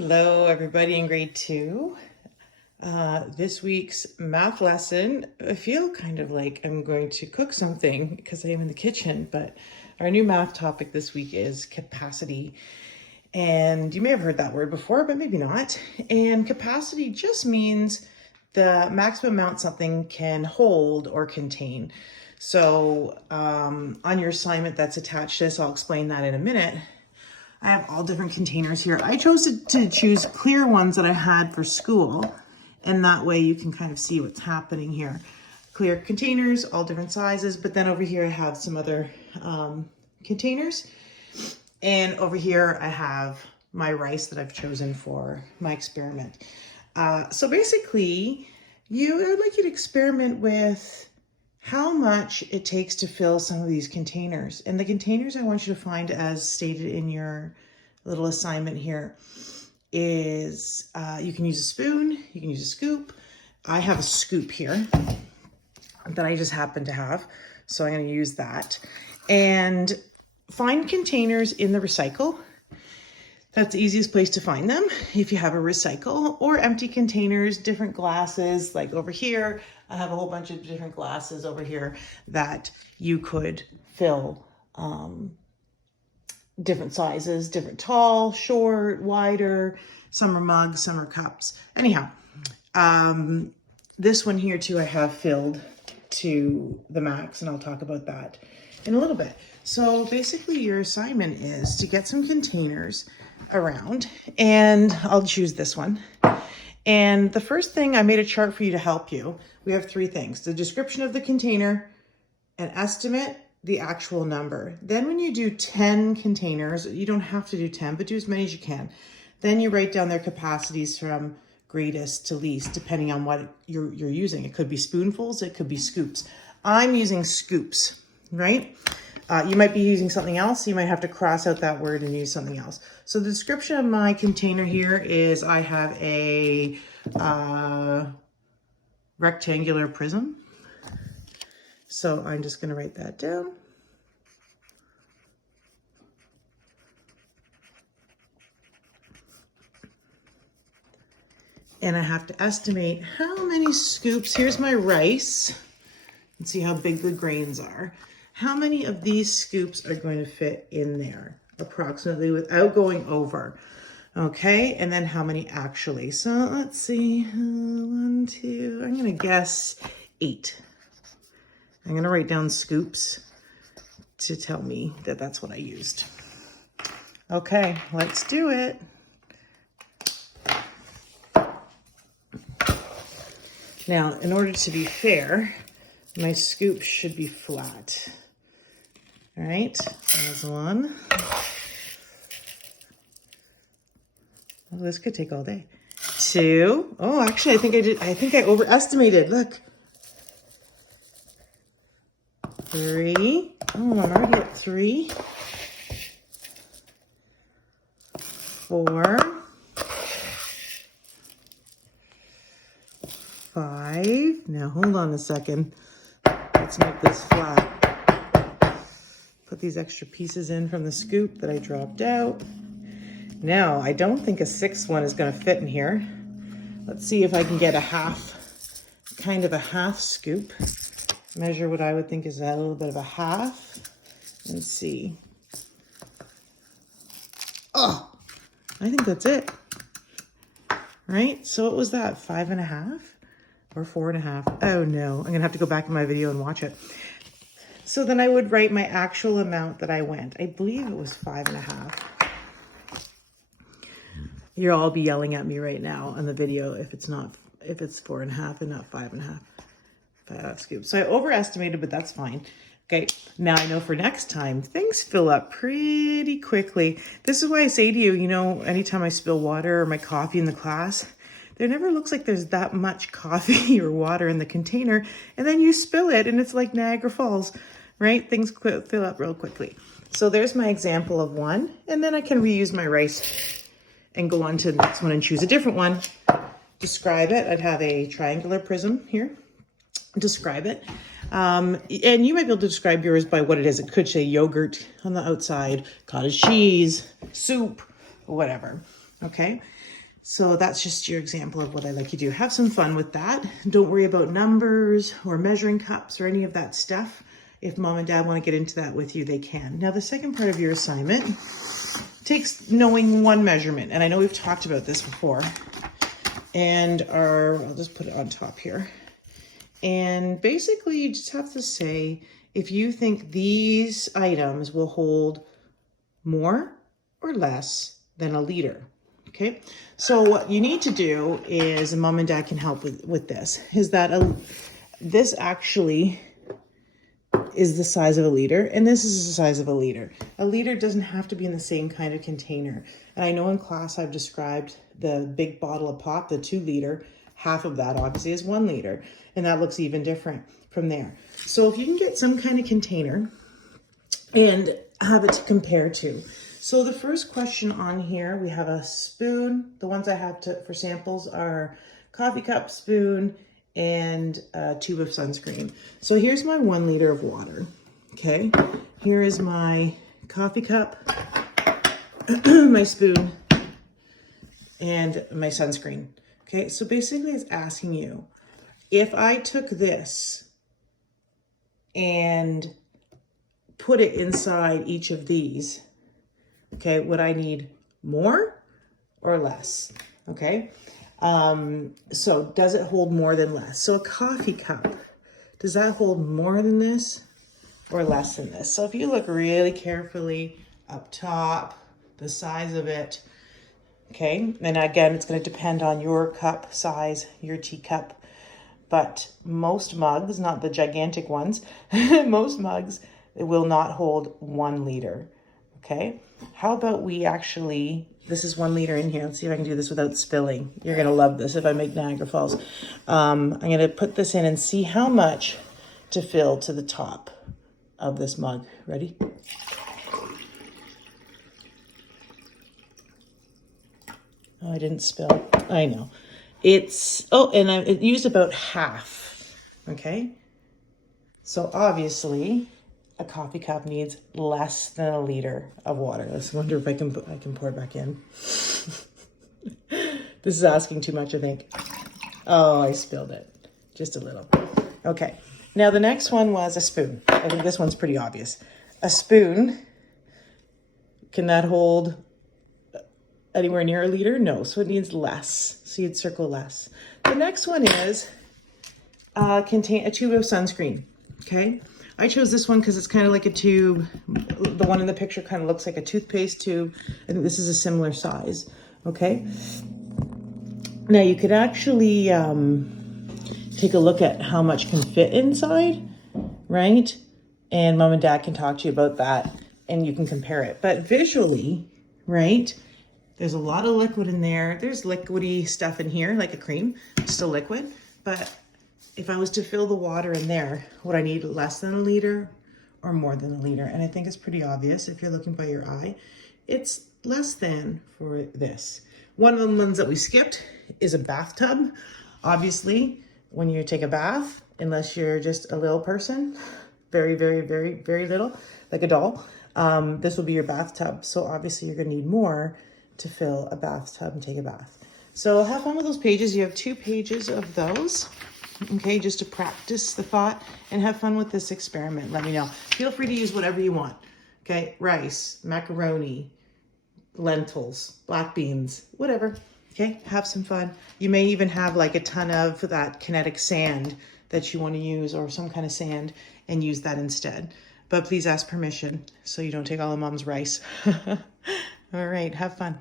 Hello, everybody in grade 2. This week's math lesson, I feel kind of like I'm going to cook something because I am in the kitchen, but our new math topic this week is capacity. And you may have heard that word before, but maybe not. And capacity just means the maximum amount something can hold or contain. So on your assignment that's attached to this, I'll explain that in a minute. I have all different containers here. I chose to choose clear ones that I had for school, and that way you can kind of see what's happening here. Clear containers, all different sizes, but then over here I have some other containers. And over here I have my rice that I've chosen for my experiment. So basically, I would like you to experiment with how much it takes to fill some of these containers. And the containers I want you to find, as stated in your little assignment here, is you can use a spoon, you can use a scoop. I have a scoop here that I just happen to have, so I'm going to use that. And find containers in the recycle. That's the easiest place to find them if you have a recycle, or empty containers, different glasses. Like over here, I have a whole bunch of different glasses over here that you could fill different sizes, different tall, short, wider. Some are mugs, some are cups. Anyhow, this one here too I have filled to the max, and I'll talk about that in a little bit. So basically your assignment is to get some containers around, and I'll choose this one. And the first thing, I made a chart for you to help you. We have 3 things: the description of the container, an estimate, the actual number. Then when you do 10 containers, you don't have to do 10, but do as many as you can. Then you write down their capacities from greatest to least, depending on what you're using. It could be spoonfuls, it could be scoops. I'm using scoops, right? You might be using something else. You might have to cross out that word and use something else. So the description of my container here is I have a rectangular prism. So I'm just going to write that down. And I have to estimate how many scoops. Here's my rice. And see how big the grains are. How many of these scoops are going to fit in there approximately without going over? Okay, and then how many actually? So let's see, 1, 2, I'm gonna guess 8. I'm gonna write down scoops to tell me that that's what I used. Okay, let's do it. Now, in order to be fair, my scoop should be flat. All right, there's 1. Well, this could take all day. 2. Oh, actually, I think I overestimated. Look. 3. Oh, I'm already at 3. 4. 5. Now, hold on a second. Let's make this flat. Put these extra pieces in from the scoop that I dropped out. Now, I don't think a 6th one is going to fit in here. Let's see if I can get a half, kind of a half scoop. Measure what I would think is a little bit of a half. And see. Oh, I think that's it. Right? So what was that? 5.5 or 4.5? Oh no, I'm going to have to go back in my video and watch it. So then I would write my actual amount that I went. I believe it was 5.5. You'll all be yelling at me right now on the video if it's 4.5 and not 5.5. 5 scoops. So I overestimated, but that's fine. Okay, now I know for next time, things fill up pretty quickly. This is why I say to you, anytime I spill water or my coffee in the class, there never looks like there's that much coffee or water in the container, and then you spill it and it's like Niagara Falls, right? Things fill up real quickly. So there's my example of 1, and then I can reuse my rice and go on to the next one and choose a different one. Describe it. I'd have a triangular prism here. Describe it. And you might be able to describe yours by what it is. It could say yogurt on the outside, cottage cheese, soup, whatever. Okay. So that's just your example of what I like you do. Have some fun with that. Don't worry about numbers or measuring cups or any of that stuff. If mom and dad want to get into that with you, they can. Now, the second part of your assignment takes knowing one measurement. And I know we've talked about this before. And I'll just put it on top here. And basically you just have to say, if you think these items will hold more or less than a liter. Okay, so what you need to do is, and mom and dad can help with this, is that this actually is the size of a liter, and this is the size of a liter. A liter doesn't have to be in the same kind of container. And I know in class I've described the big bottle of pop, the 2 liter, half of that obviously is 1 liter, and that looks even different from there. So if you can get some kind of container and have it to compare to. So the first question on here, we have a spoon. The ones I have for samples are coffee cup, spoon, and a tube of sunscreen. So here's my 1 liter of water. Okay, here is my coffee cup, my spoon, and my sunscreen. Okay, so basically it's asking you, if I took this and put it inside each of these, okay, would I need more or less? Okay, so does it hold more than less? So a coffee cup, does that hold more than this or less than this? So if you look really carefully up top, the size of it, okay, and again, it's going to depend on your cup size, your teacup, but most mugs, not the gigantic ones, most mugs, it will not hold 1 liter. Okay, how about we actually, this is 1 liter in here. Let's see if I can do this without spilling. You're going to love this if I make Niagara Falls. I'm going to put this in and see how much to fill to the top of this mug. Ready? Oh, I didn't spill. I know. It used about half. Okay. So obviously a coffee cup needs less than a liter of water. Let's wonder if I can pour it back in. This is asking too much, I think. Oh, I spilled it. Just a little. Okay. Now the next one was a spoon. I think this one's pretty obvious. A spoon, can that hold anywhere near a liter? No, so it needs less. So you'd circle less. The next one is contain a tube of sunscreen. Okay, I chose this one because it's kind of like a tube. The one in the picture kind of looks like a toothpaste tube. I think this is a similar size. Okay, now you could actually take a look at how much can fit inside, right? And mom and dad can talk to you about that and you can compare it. But visually, right, there's a lot of liquid in there. There's liquidy stuff in here, like a cream, still liquid. But if I was to fill the water in there, would I need less than a liter or more than a liter? And I think it's pretty obvious if you're looking by your eye. It's less than for this. One of the ones that we skipped is a bathtub. Obviously, when you take a bath, unless you're just a little person, very, very, very, very little, like a doll, this will be your bathtub. So obviously you're gonna need more to fill a bathtub and take a bath. So have fun with those pages. You have 2 pages of those, okay, just to practice the thought and have fun with this experiment. Let me know. Feel free to use whatever you want, okay? Rice, macaroni, lentils, black beans, whatever, okay? Have some fun. You may even have like a ton of that kinetic sand that you want to use or some kind of sand and use that instead. But please ask permission so you don't take all of mom's rice. All right, have fun.